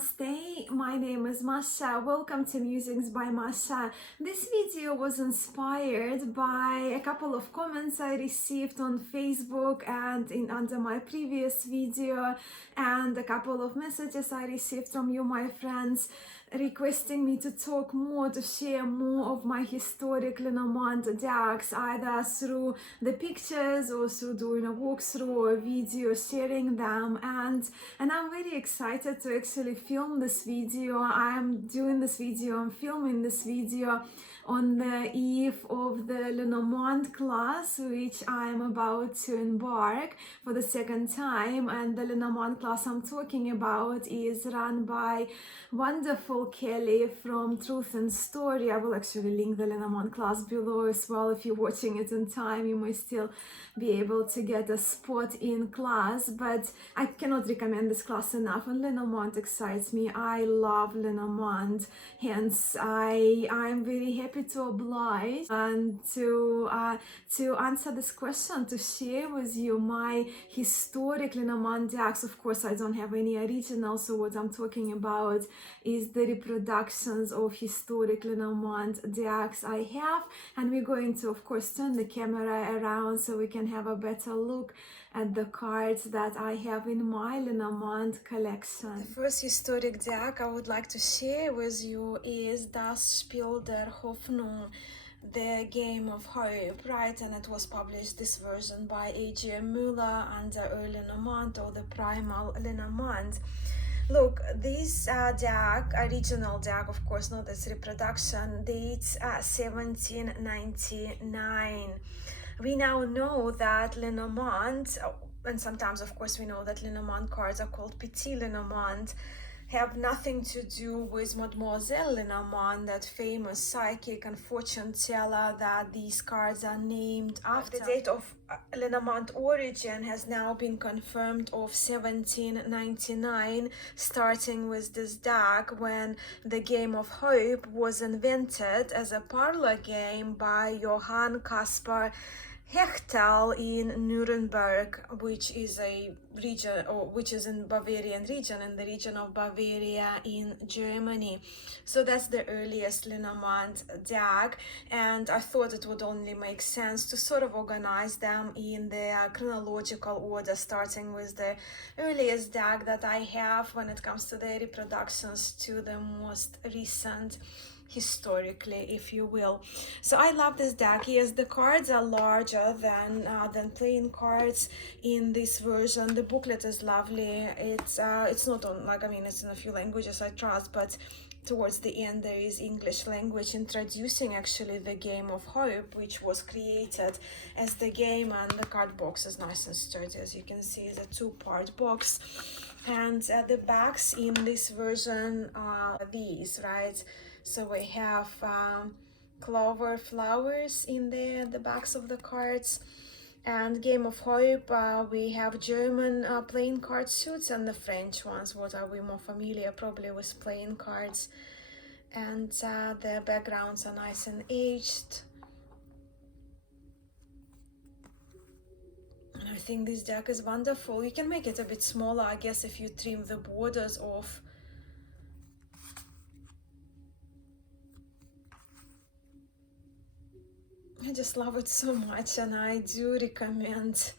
Namaste, my name is Masha. Welcome to Musings by Masha. This video was inspired by a couple of comments I received on Facebook and under my previous video, and a couple of messages I received from you, my friends, requesting me to talk more, to share more of my historic Lenormand decks, either through the pictures or through doing a walkthrough or a video sharing them. And I'm very excited to actually film this video. I'm filming this video on the eve of the Lenormand class, which I'm about to embark for the second time. And the Lenormand class I'm talking about is run by wonderful Kelly from Truth and Story. I will actually link the Lenormand class below as well. If you're watching it in time, you may still be able to get a spot in class, but I cannot recommend this class enough, and Lenormand excites me. I love Lenormand, hence I'm very happy to oblige and to answer this question, to share with you my historic Lenormand decks. Of course, I don't have any original, so what I'm talking about is the reproductions of historic Lenormand decks I have, and we're going to, of course, turn the camera around so we can have a better look at the cards that I have in my Lenormand collection. The first historic deck I would like to share with you is Das Spiel der Hoffnung, the Game of Hope, right? And it was published, this version, by A.G.M. Müller under OWL Lenormand, or the Primal Lenormand. Look, this deck, original deck, of course, not this reproduction, dates 1799. We now know that Lenormand, and sometimes, of course, we know that Lenormand cards are called Petit Lenormand, have nothing to do with Mademoiselle Lenormand, that famous psychic and fortune teller that these cards are named after. The date of Lenormand origin has now been confirmed of 1799, starting with this deck when the Game of Hope was invented as a parlor game by Johann Caspar Hechtel in Nuremberg, which is a region, or which is in Bavarian region, in the region of Bavaria in Germany. So that's the earliest Lenormand deck, and I thought it would only make sense to sort of organize them in the chronological order, starting with the earliest deck that I have when it comes to the reproductions to the most recent, historically, if you will. So I love this deck. Yes, the cards are larger than plain cards in this version. The booklet is lovely. It's not on, like, I mean, it's in a few languages, I trust, but towards the end there is English language introducing actually the Game of Hope, which was created as the game, and the card box is nice and sturdy, as you can see. It's a two-part box, and the backs in this version are these, right? So we have clover flowers in the backs of the cards. And Game of Hope, we have German playing card suits, and the French ones. What are we more familiar probably with playing cards? And the backgrounds are nice and aged. And I think this deck is wonderful. You can make it a bit smaller, I guess, if you trim the borders off. I just love it so much, and I do recommend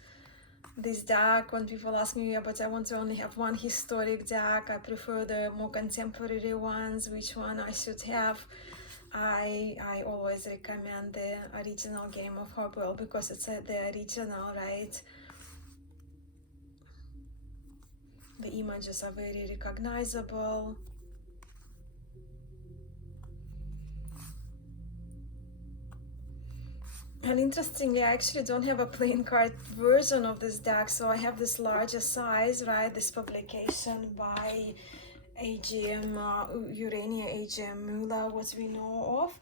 this deck. When people ask me, yeah, but I want to only have one historic deck, I prefer the more contemporary ones, which one I should have, I always recommend the original Game of Hope, well, because it's the original, right? The images are very recognizable. And interestingly, I actually don't have a playing card version of this deck, so I have this larger size, right? This publication by AGM, Urania AGM Müller, what we know of.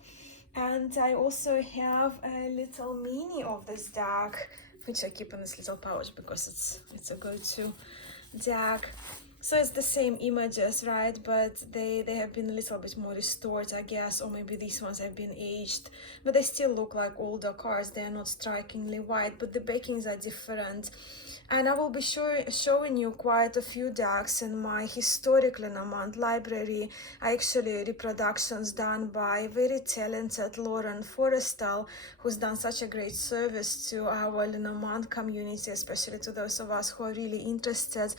And I also have a little mini of this deck, which I keep in this little pouch because it's a go-to deck. So it's the same images, right? But they have been a little bit more restored, I guess, or maybe these ones have been aged, but they still look like older cards. They are not strikingly white, but the backings are different. And I will be showing you quite a few decks in my historic Lenormand library. Actually, reproductions done by very talented Lauren Forrestell, who's done such a great service to our Lenormand community, especially to those of us who are really interested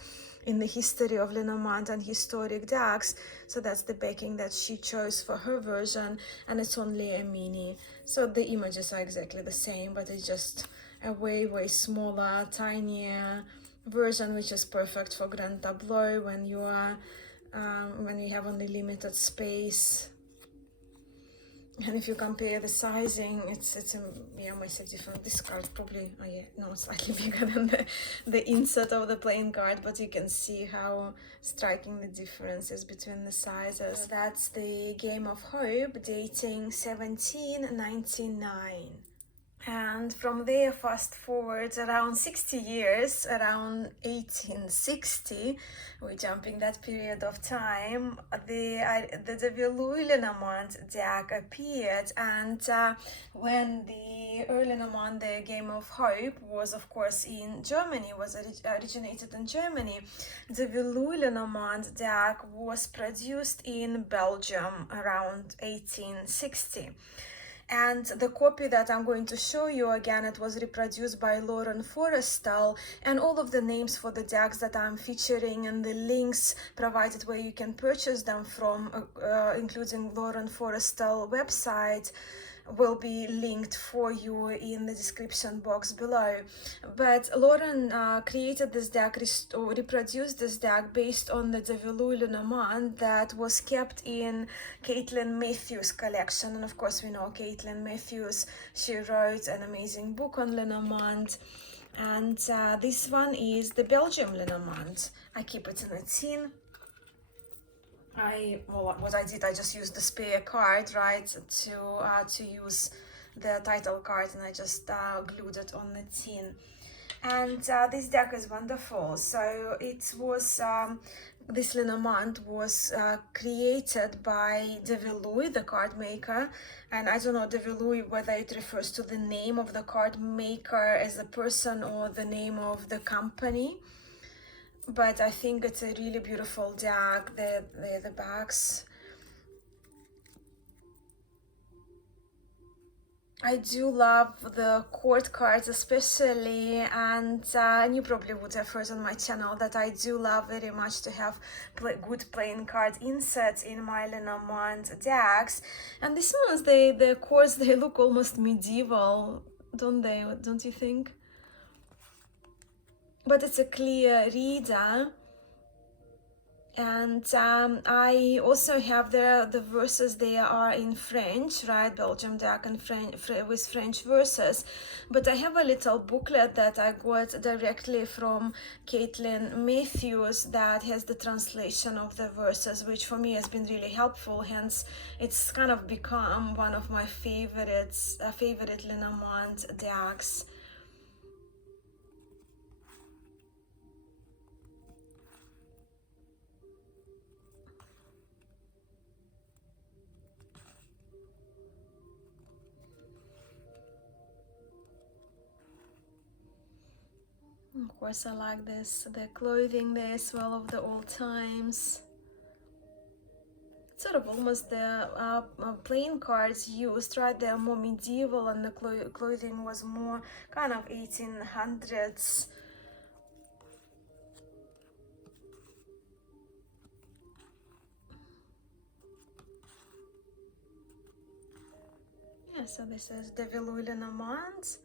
in the history of Lenormand and historic decks. So that's the backing that she chose for her version, and it's only a mini. So the images are exactly the same, but it's just a way smaller, tinier version, which is perfect for grand tableau when you are when you have only limited space. And if you compare the sizing, it's yeah, massive different. This card probably, oh yeah, no, slightly bigger than the insert of the plain card, but you can see how striking the difference is between the sizes. So that's the Game of Hope, dating 1799. And from there, fast forward around 60 years, around 1860, we're jumping that period of time, the OWL Lenormand deck appeared. And when the early Lenormand, the Game of Hope, was of course in Germany, was originated in Germany, the OWL Lenormand deck was produced in Belgium around 1860. And the copy that I'm going to show you, again, it was reproduced by Lauren Forrestell, and all of the names for the decks that I'm featuring and the links provided where you can purchase them from, including Lauren Forrestell website, will be linked for you in the description box below. But Lauren created this deck, or reproduced this deck based on the OWL Lenormand that was kept in Caitlin Matthews' collection. And of course we know Caitlin Matthews, she wrote an amazing book on Lenormand. And this one is the Belgian Lenormand. I keep it in a tin. What I did, I just used the spare card, right, to use the title card, and I just glued it on the tin. And this deck is wonderful. So it was this Lenormand was created by de Villuy, the card maker, and I don't know, de Villuy, whether it refers to the name of the card maker as a person or the name of the company. But I think it's a really beautiful deck. The backs. I do love the court cards especially, and you probably would have heard on my channel that I do love very much to have good playing card inserts in my Lenormand decks. And these ones, the courts, they look almost medieval, don't they? Don't you think? But it's a clear reader. And I also have the verses. They are in French, right? Belgium deck and with French verses. But I have a little booklet that I got directly from Caitlin Matthews that has the translation of the verses, which for me has been really helpful. Hence, it's kind of become one of my favorites, favorite Lenormand decks. Of course, I like this, the clothing there as well of the old times. Sort of almost the plain cards used, right? They are more medieval, and the clothing was more kind of 1800s. Yeah, so this is the OWL Lenormand,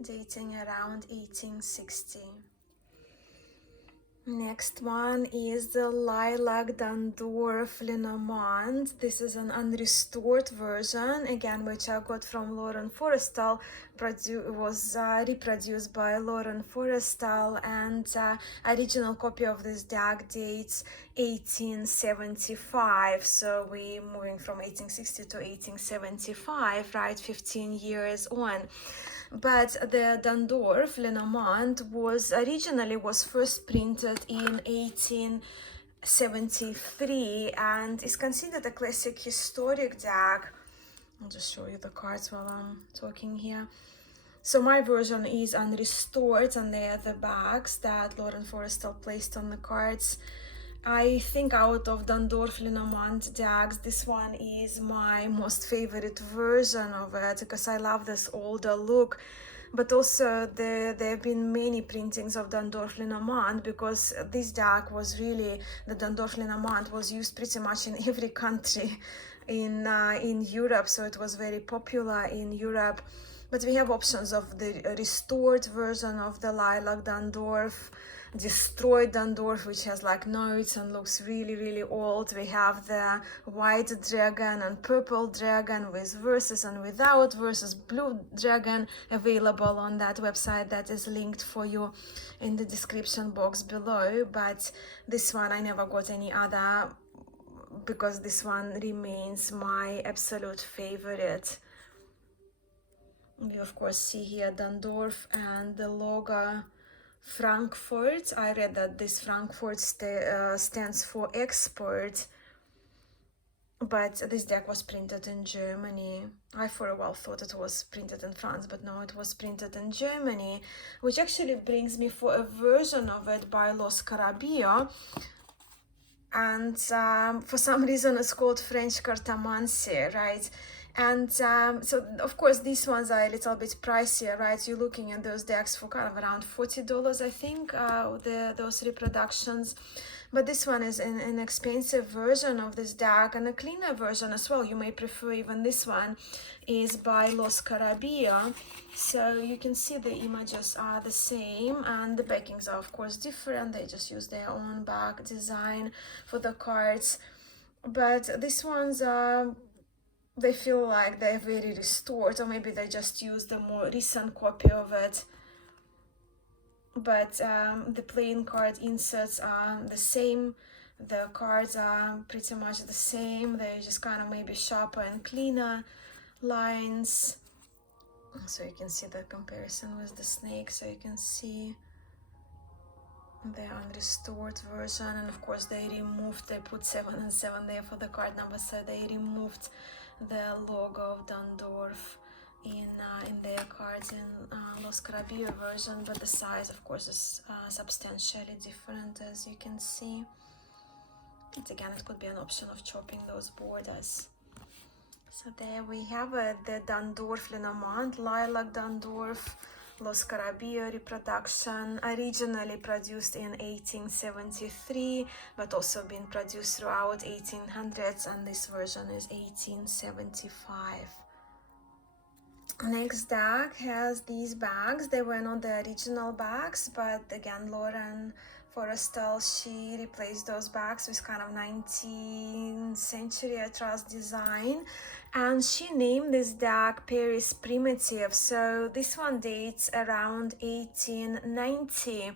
dating around 1860. Next one is the Lilac Dondorf Lenormand. This is an unrestored version, again, which I got from Lauren Forrestell. Was reproduced by Lauren Forrestell, and original copy of this deck dates 1875. So we're moving from 1860 to 1875, right? 15 years on. But the Dondorf Lenormand was originally first printed in 73 and is considered a classic historic deck. I'll just show you the cards while I'm talking here. So my version is unrestored, and they are the bags that Lauren Forrestell placed on the cards. I think out of Dondorf Lenormand decks, this one is my most favorite version of it because I love this older look. But also there have been many printings of Dondorf Lenormand because this deck was really, the Dondorf Lenormand was used pretty much in every country in Europe, so it was very popular in Europe. But we have options of the restored version of the Lilac Dondorf, destroyed Dondorf, which has like notes and looks really, really old. We have the white dragon and purple dragon with verses and without verses, blue dragon, available on that website that is linked for you in the description box below. But this one I never got any other because this one remains my absolute favorite. We of course see here Dondorf and the logo Frankfurt. I read that this Frankfurt stands for export, but this deck was printed in Germany. I for a while thought it was printed in France, but no, it was printed in Germany, which actually brings me for a version of it by Lo Scarabeo. And for some reason it's called French Cartomancy, right? And so of course these ones are a little bit pricier, right? You're looking at those decks for kind of around $40, I think, those reproductions. But this one is an expensive version of this deck, and a cleaner version as well. You may prefer even this one, is by Lo Scarabeo. So you can see the images are the same, and the backings are of course different. They just use their own back design for the cards. But these ones are, they feel like they're very restored, or maybe they just use the more recent copy of it. But the playing card inserts are the same, the cards are pretty much the same, they're just kind of maybe sharper and cleaner lines. So you can see the comparison with the snake, so you can see the unrestored version. And of course they removed, they put 7 and 7 there for the card number, so they removed the logo of Dondorf in their cards in Lo Scarabeo version, but the size of course is substantially different, as you can see. And again, it could be an option of chopping those borders. So there we have it, the Dondorf Lenormand, Lilac Dondorf, Lo Scarabeo reproduction, originally produced in 1873, but also been produced throughout 1800s, and this version is 1875. Next deck has these bags. They were not the original bags, but again, Lauren Forrestell, she replaced those bags with kind of 19th century Atlas design, and she named this deck Paris Primitive. So this one dates around 1890.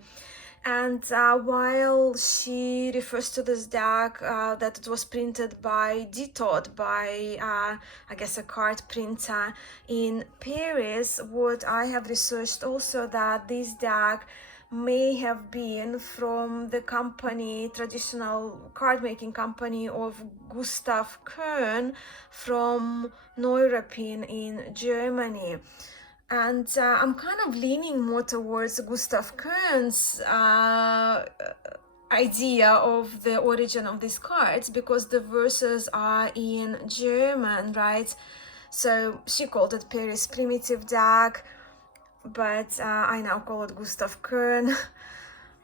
And while she refers to this deck that it was printed by Ditot, by I guess a card printer in Paris, what I have researched also that this deck may have been from the company, traditional card making company of Gustav Kühn from Neuruppin in Germany. And I'm kind of leaning more towards Gustav Kühn's idea of the origin of these cards, because the verses are in German, right? So she called it Paris Primitive deck, but I now call it Gustav Kühn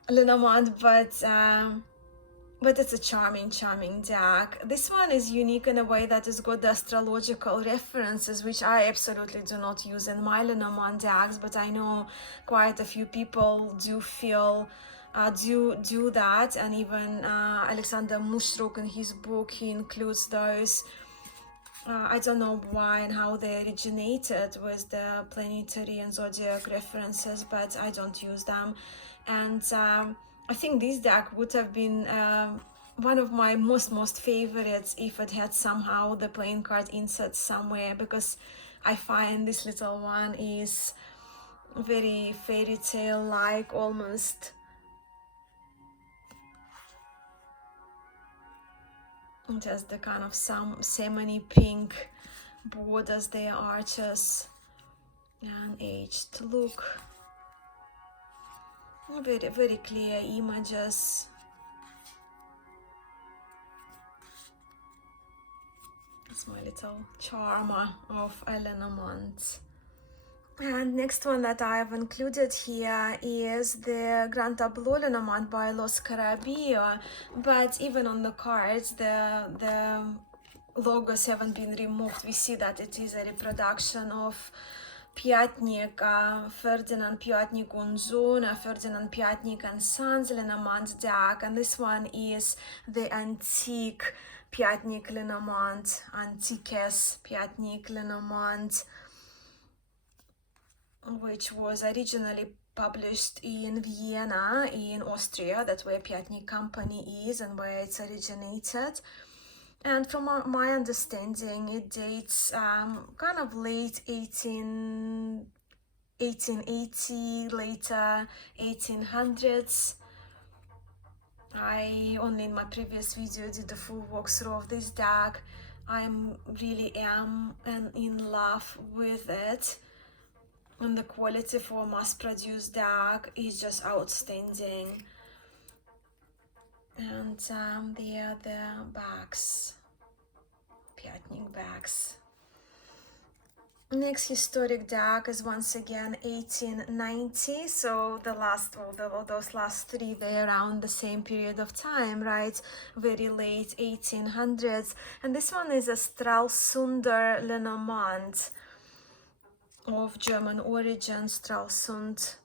Lenormand, but it's a charming deck. This one is unique in a way that it's got the astrological references, which I absolutely do not use in my Lenormand decks, but I know quite a few people do feel do that, and even Alexander Mushrook in his book, he includes those. I don't know why and how they originated with the planetary and zodiac references, but I don't use them. And I think this deck would have been one of my most favorites if it had somehow the playing card insert somewhere, because I find this little one is very fairy tale like almost. Just the kind of some salmony pink borders, they are arches and aged look. Very, very clear images. It's my little charmer of a Lenormand. And next one that I have included here is the Grand Tableau Lenormand by Scarabeo, but even on the cards the logos haven't been removed. We see that it is a reproduction of Piatnik, Ferdinand Piatnik und Sohn, Ferdinand Piatnik and Sons Lenormand deck, and this one is the antique Piatnik Lenormand, ANTIKES Piatnik Lenormand, which was originally published in Vienna in Austria. That's where Piatnik company is and where it's originated. And from my understanding, it dates kind of late 1880, later 1800s. I only in my previous video did the full walkthrough of this deck. I really am in love with it. And the quality for a mass-produced deck is just outstanding. And there are the bags, Piatnik bags. Next historic deck is once again 1890, so the last, those last three, they're around the same period of time, right? Very late 1800s. And this one is a Stralsunder Lenormand of German origin, Stralsund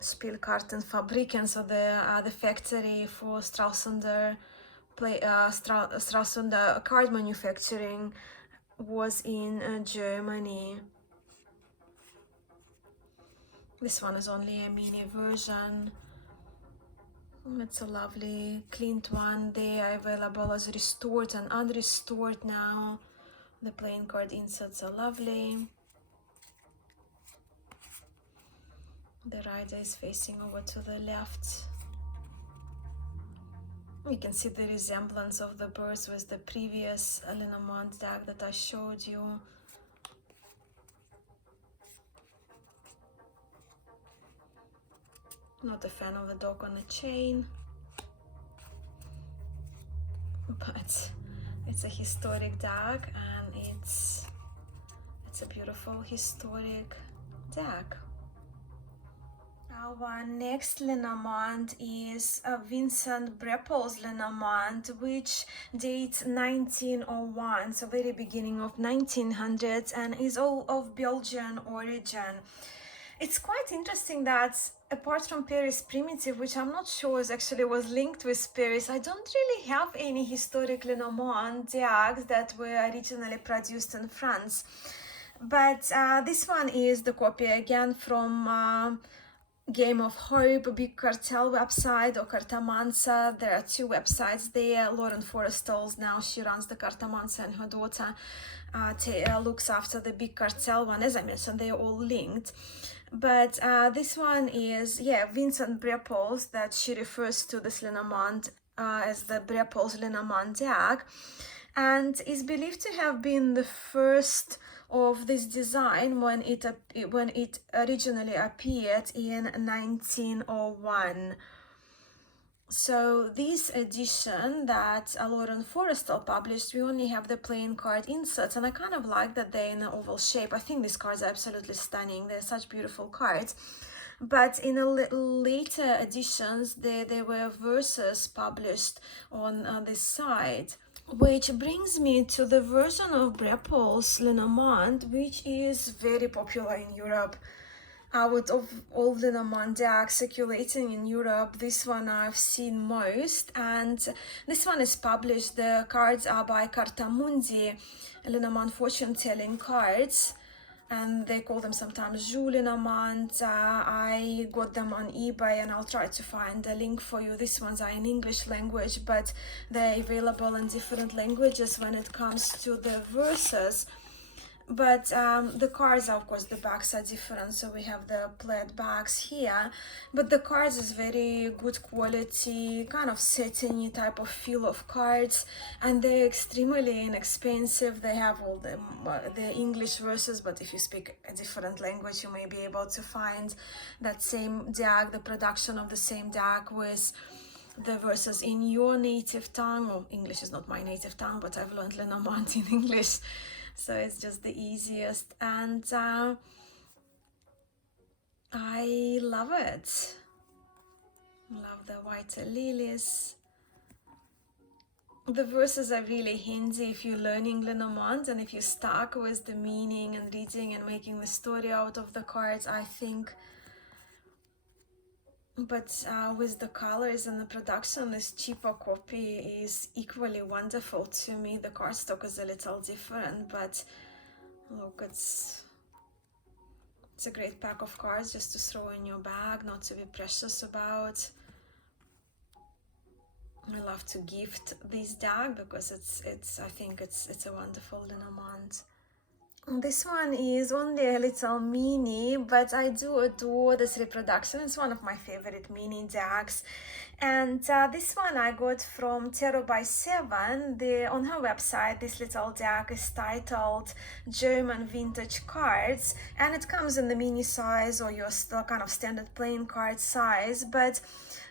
Spiel Fabriken, so the factory for Stralsunder Stralsunder card manufacturing was in Germany. This one is only a mini version. It's a lovely cleaned one. They are available as restored and unrestored now. The playing card inserts are lovely. The rider is facing over to the left. You can see the resemblance of the birds with the previous Lenormand deck that I showed you. Not a fan of the dog on a chain, but it's a historic deck and it's a beautiful historic deck. Our next Lenormand is Vincent Brepols Lenormand, which dates 1901, so very beginning of 1900s, and is all of Belgian origin. It's quite interesting that apart from Paris Primitive, which I'm not sure actually was linked with Paris, I don't really have any historic Lenormand decks that were originally produced in France. But this one is the copy again from Game of Hope, Big Cartel website, or Cartamanza. There are two websites there. Lauren Forrestell's now, she runs the Cartamanza, and her daughter looks after the Big Cartel one. As I mentioned, they're all linked. But this one is, Vincent Brepols, that she refers to this Lenormand as the Brepols Lenormand deck, and is believed to have been the first of this design when it originally appeared in 1901. So this edition that Lauren Forrestell published, we only have the plain card inserts, and I kind of like that they're in an oval shape. I think these cards are absolutely stunning. They're such beautiful cards. But in later editions, there were verses published on this side. Which brings me to the version of Brepols Lenormand, which is very popular in Europe. Out of all the Lenormand decks circulating in Europe, this one I've seen most, and this one is published. The cards are by Cartamundi, Lenormand fortune-telling cards, and they call them sometimes Jeux Lenormand. I got them on eBay, and I'll try to find a link for you. These ones are in English language, but they're available in different languages when it comes to the verses. but the cards, of course, the backs are different, so we have the plaid backs here, but the cards is very good quality, kind of satiny type of feel of cards, and they're extremely inexpensive. They have all the English verses, but if you speak a different language, you may be able to find that same deck, the production of the same deck with the verses in your native tongue. Well, English is not my native tongue, but I've learned Lenormand in English, so it's just the easiest, and I love it. Love the white lilies. The verses are really handy if you're learning Lenormand and if you're stuck with the meaning and reading and making the story out of the cards, I think. But with the colors and the production, this cheaper copy is equally wonderful to me. The cardstock is a little different, but look, it's a great pack of cards just to throw in your bag, not to be precious about. I love to gift this deck because I think it's a wonderful Lenormand. This one is only a little mini, but I do adore this reproduction. It's one of my favorite mini decks. And this one I got from Tarot by 7. On her website, this little deck is titled German Vintage Cards, and it comes in the mini size or your kind of standard playing card size. But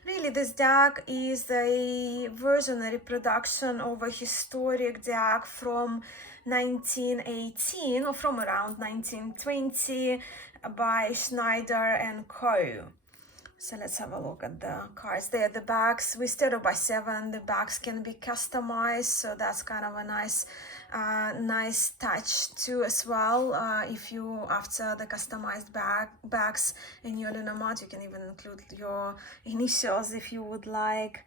really, this deck is a version, a reproduction of a historic deck from 1918 or from around 1920 by Schneider Coy. So let's have a look at the cards. There, the backs with Tarot by 7, the backs can be customized, so that's kind of a nice touch too as well. If you, after the customized backs in your Lenormand, you can even include your initials if you would like.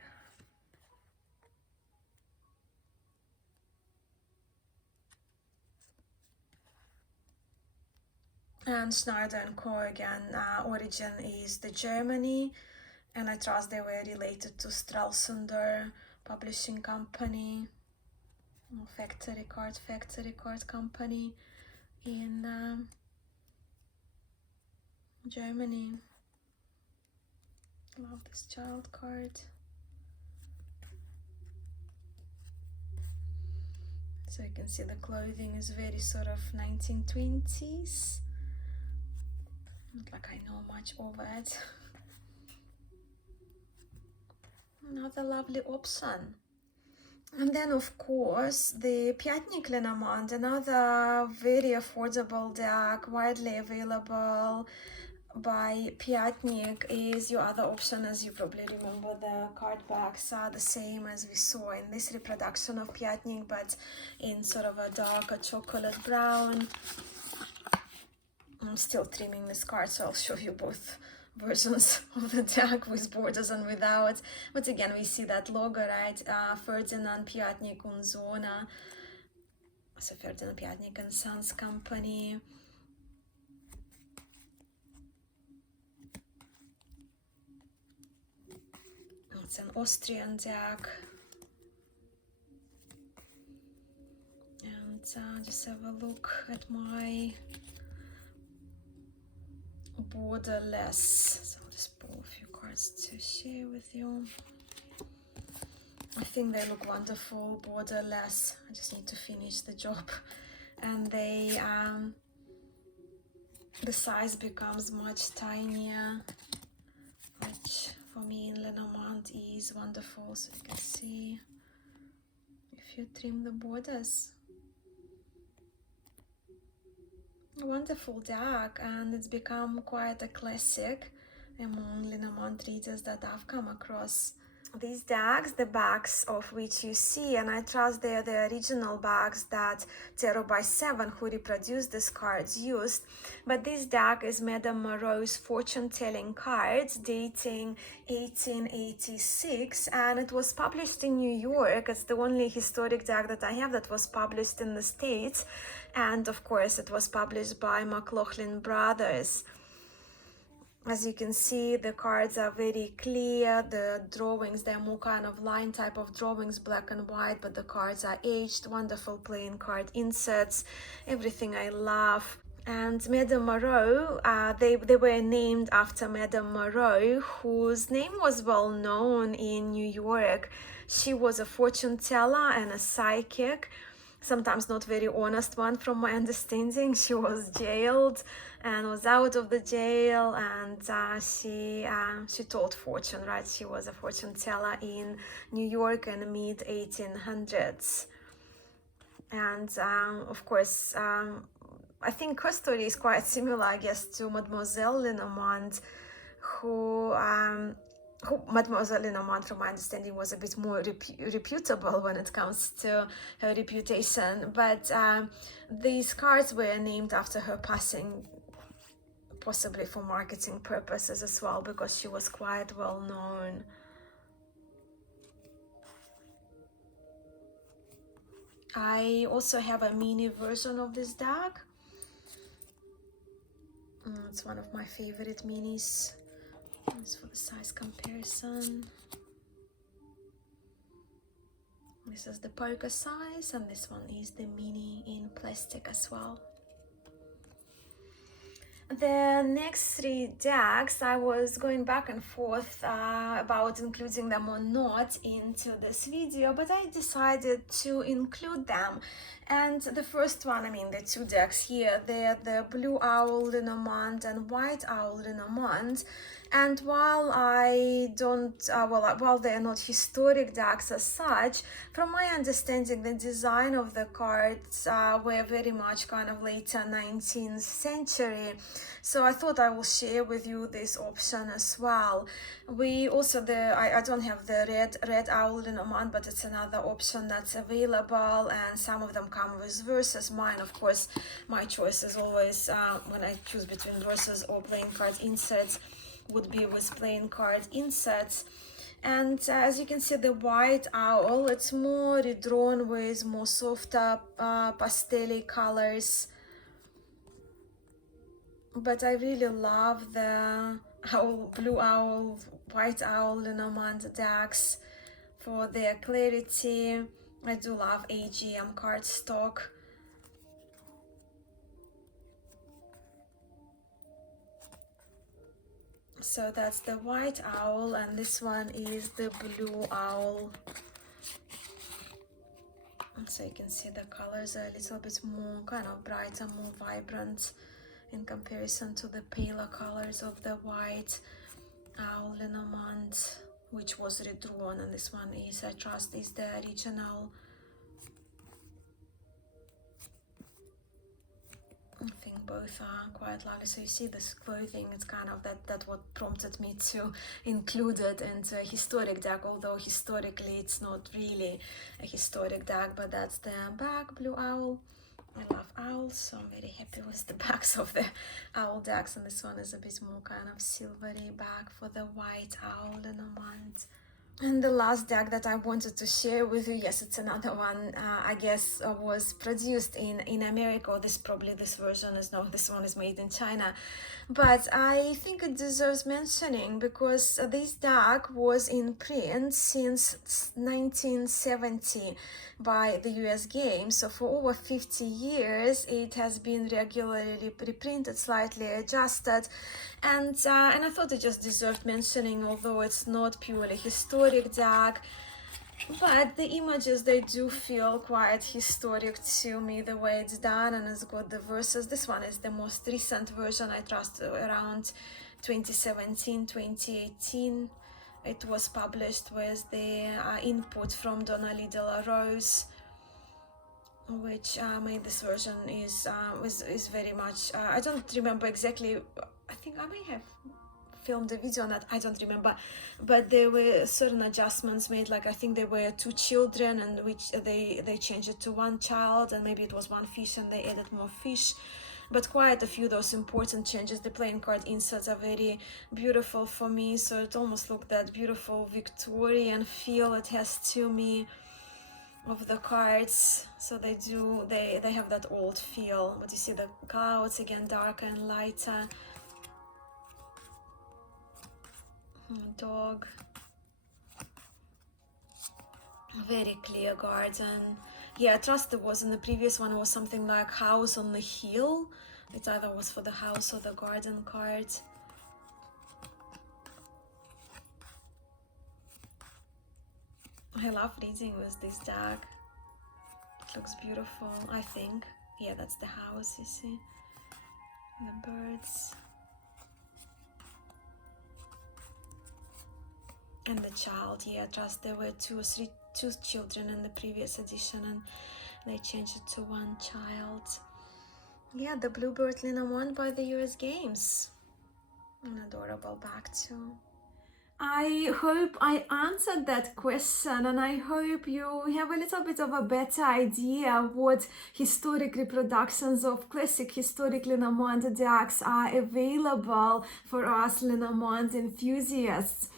And Schneider Coy again, origin is the Germany, and I trust they were related to Stralsunder publishing company, factory card company in Germany. Love this child card. So you can see the clothing is very sort of 1920s. Not like I know much of it. Another lovely option. And then, of course, the Piatnik Lenormand, another very affordable deck, widely available by Piatnik, is your other option. As you probably remember, the card backs are the same as we saw in this reproduction of Piatnik, but in sort of a darker chocolate brown. I'm still trimming this card, so I'll show you both versions of the deck with borders and without. But again, we see that logo, right? Ferdinand Piatnik und Sohn. So Ferdinand Piatnik and Sons Company. It's an Austrian deck. And just have a look at my Borderless. So I'll just pull a few cards to share with you. I think they look wonderful, Borderless. I just need to finish the job. And they, the size becomes much tinier, which for me in Lenormand is wonderful. So you can see if you trim the borders. A wonderful deck, and it's become quite a classic among Lenormand readers that I've come across. These decks, the backs of which you see, and I trust they're the original backs that Tarot by 7, who reproduced these cards, used. But this deck is Madame Moreau's fortune-telling cards dating 1886, and it was published in New York. It's the only historic deck that I have that was published in the States, and of course it was published by McLaughlin Brothers. As you can see, the cards are very clear. The drawings, they're more kind of line type of drawings, black and white, but the cards are aged. Wonderful playing card inserts, everything I love. And Madame Moreau, they were named after Madame Moreau, whose name was well known in New York. She was a fortune teller and a psychic, sometimes not very honest one from my understanding. She was jailed and was out of the jail, and she told fortune, right? She was a fortune teller in New York in the mid 1800s. And of course, I think her story is quite similar, I guess, to Mademoiselle Lenormand, who Mademoiselle Lenormand, from my understanding, was a bit more reputable when it comes to her reputation. But these cards were named after her passing, possibly for marketing purposes as well, because she was quite well known. I also have a mini version of this deck. It's one of my favorite minis. This for the size comparison. This is the poker size, and this one is the mini in plastic as well. The next three decks, I was going back and forth about including them or not into this video, but I decided to include them. And the first one, I mean the two decks here, they're the Blue Owl Lenormand and White Owl Lenormand. And while I don't, while they're not historic decks as such, from my understanding, the design of the cards were very much kind of later 19th century. So I thought I will share with you this option as well. We also, I don't have the red owl Lenormand, but it's another option that's available, and some of them come with verses. Mine, of course, my choice is always, when I choose between verses or playing card inserts, would be with playing card inserts. And as you can see, the white owl, it's more redrawn with more softer pastel colors. But I really love the Blue Owl, White Owl Lenormand decks for their clarity. I do love AGM cardstock. So that's the White Owl, and this one is the Blue Owl. So you can see the colors are a little bit more kind of brighter, more vibrant in comparison to the paler colors of the White Owl Lenormand, which was redrawn, and this one is, I trust, is the original. I think both are quite lovely. So you see this clothing, it's kind of that what prompted me to include it into a historic deck, although historically it's not really a historic deck. But that's the back, Blue Owl. I love owls, so I'm very happy with the backs of the owl decks, and this one is a bit more kind of silvery back for the White Owl Lenormand. And the last deck that I wanted to share with you, yes, it's another one, I guess was produced in America, or this version is, no, this one is made in China. But I think it deserves mentioning because this deck was in print since 1970 by the US Games. So for over 50 years, it has been regularly reprinted, slightly adjusted. And I thought it just deserved mentioning, although it's not purely historic deck. But the images, they do feel quite historic to me, the way it's done, and it's got the verses. This one is the most recent version, I trust around 2017, 2018. It was published with the input from Donnelly de la Rose, which made this version is very much, I don't remember exactly, I think I may have filmed a video on that, I don't remember, but there were certain adjustments made, like I think there were 2 children, and which they changed it to 1 child, and maybe it was 1 fish and they added more fish, but quite a few of those important changes. The playing card inserts are very beautiful for me, so it almost looked that beautiful Victorian feel it has to me of the cards. So they have that old feel, but you see the clouds again darker and lighter. Dog. Very clear garden. Yeah, I trust there was in the previous one, it was something like house on the hill. It either was for the house or the garden card. I love reading with this deck. It looks beautiful, I think. Yeah, that's the house, you see. The birds. And the child, yeah, trust there were two children in the previous edition and they changed it to one child. Yeah, the Bluebird Lenormand by the US Games. An adorable bag too. I hope I answered that question, and I hope you have a little bit of a better idea what historic reproductions of classic historic Lenormand decks are available for us Lenormand enthusiasts.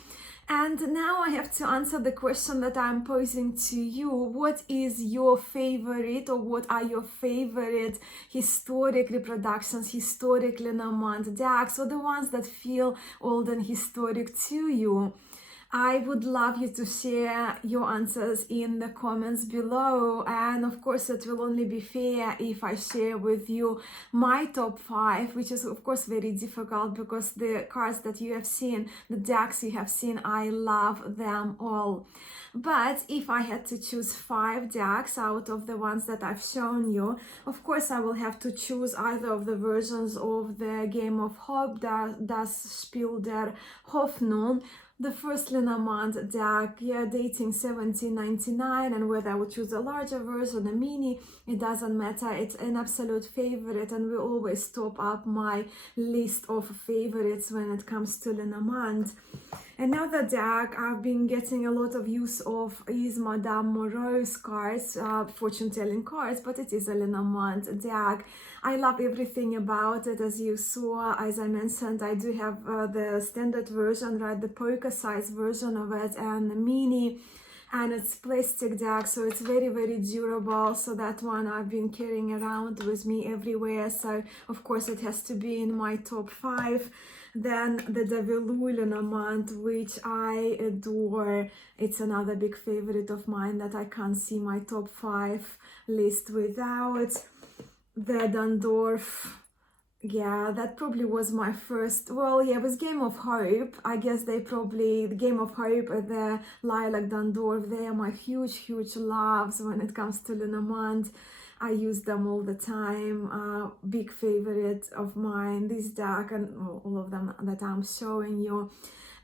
And now I have to answer the question that I'm posing to you. What is your favorite, or what are your favorite historic reproductions, historic Lenormand decks, or the ones that feel old and historic to you? I would love you to share your answers in the comments below, and of course it will only be fair if I share with you my top 5, which is of course very difficult because the cards that you have seen, the decks you have seen, I love them all. But if I had to choose 5 decks out of the ones that I've shown you, of course I will have to choose either of the versions of the Game of Hope, das Spiel der Hoffnung, the first Lenormand deck, yeah, dating 1799, and whether I would choose a larger version, a mini, it doesn't matter. It's an absolute favorite, and we always top up my list of favorites when it comes to Lenormand. Another deck I've been getting a lot of use of is Madame Moreau's cards, fortune-telling cards, but it is a Lenormand deck. I love everything about it. As you saw, as I mentioned, I do have the standard version, right, the poker size version of it, and the mini, and it's plastic deck, so it's very, very durable. So that one I've been carrying around with me everywhere, so of course it has to be in my top 5. Then the OWL Lenormand, which I adore. It's another big favorite of mine that I can't see my top 5 list without. The Dondorf, yeah, that probably was my first, well, yeah, it was Game of Hope. I guess they probably, the Game of Hope and the Lilac Dondorf, they are my huge, huge loves when it comes to Lenormand. I use them all the time, big favorite of mine, this deck and all of them that I'm showing you.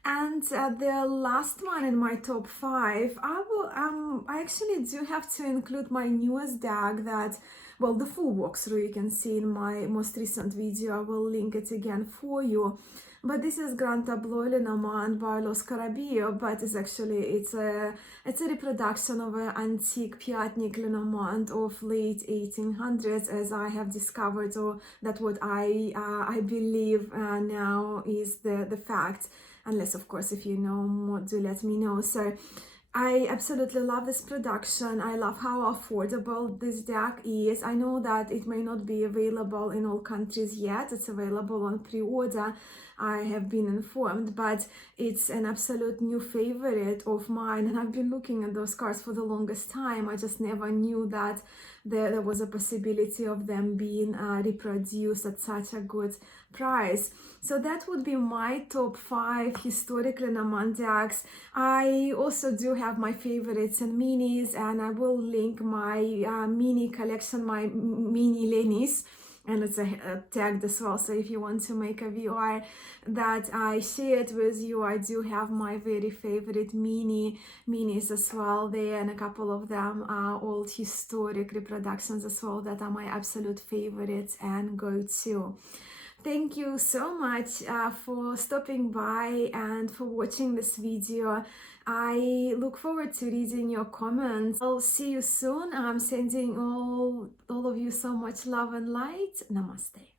And the last one in my top 5, I actually do have to include my newest deck that, well, the full walkthrough you can see in my most recent video. I will link it again for you. But this is Grand TABLEAU Lenormand by Scarabeo, but it's actually, it's a reproduction of an antique Piatnik Lenormand of late 1800s, as I have discovered, or that what I believe now is the fact. Unless, of course, if you know more, do let me know. So I absolutely love this production. I love how affordable this deck is. I know that it may not be available in all countries yet. It's available on pre-order, I have been informed, but it's an absolute new favorite of mine, and I've been looking at those cards for the longest time. I just never knew that there was a possibility of them being reproduced at such a good price. So that would be my top 5 historic Lenormand decks. I also do have my favorites and minis, and I will link my mini collection, my mini Lenis, and it's tagged as well, so if you want to make a VR that I shared with you, I do have my very favorite minis as well there, and a couple of them are old historic reproductions as well that are my absolute favorites and go-to. Thank you so much for stopping by and for watching this video. I look forward to reading your comments. I'll see you soon. I'm sending all of you so much love and light. Namaste.